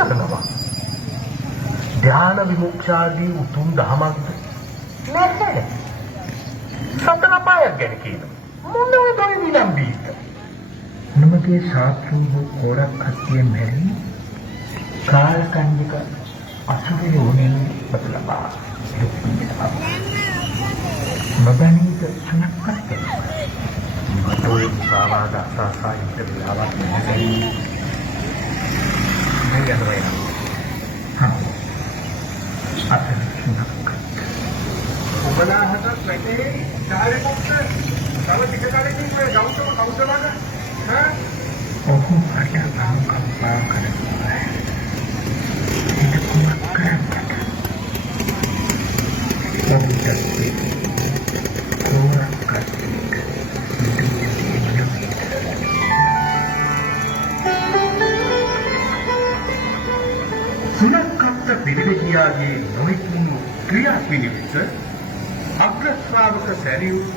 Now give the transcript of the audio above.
කරනවා. ධ්‍යාන විමුක්තියදී උතුම් ධමයක්ද නැහැ. සතර පායක් ගැන කියනවා. මොනවද ඔය විලම්බීත? නමගේ ශාස්ත්‍රූ කොරක් කතියෙන් මෙරි කාලකන්නික අසුරයෝනෙන් බදලපා දුක්ඛිතව මදනීත සුනක්කත් මතෝය සාවාද අසාසයිත විලාවක් නැහැ. මේ යනවා. හා අතන සුනක්කත් ඔබලාහට පැටේ කාලෙකට තව ටික කාලෙකින් මේ ගෞතම කෞසලක ඔහු අට කම්පා කරනවා. ඒක කුමක් කරන්නද? ඔහුට කොරක් කතික සුනක්කත් පිළිවෙතියාගේ නොහිතුණු ක්‍රියා පිළිවෙත අග්‍ර ශ්‍රාවක සැරියුත්